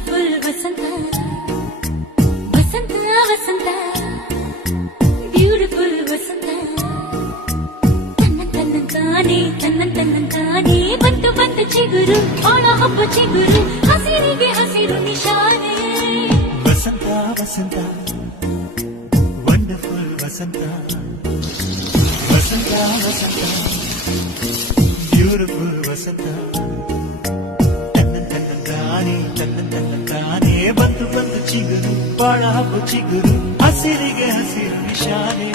beautiful ವಸಂತ ವಸಂತ ವಸಂತ beautiful ವಸಂತ ತನ್ನಂತಾನೆ ಬಂತು ಬಂತು ಚಿಗುರು ಒಳ ಹಬ್ಬ ಚಿಗುರು ಹಸಿರಿಗೆ ಹಸಿರು ನಿಶಾನೆ ವಸಂತ ವಸಂತ ವಂಡರ್ಫುಲ್ ವಸಂತ ವಸಂತ ವಸಂತ ಬ್ಯೂಟಿಫುಲ್ ವಸಂತ ತನ್ನಂತಾನೆ ಬಂತು ಬಂತು ಚಿಗುರು ಒಳ ಹಬ್ಬ ಚಿಗುರು ಹಸಿರಿಗೆ ಹಸಿರು ನಿಶಾನೆ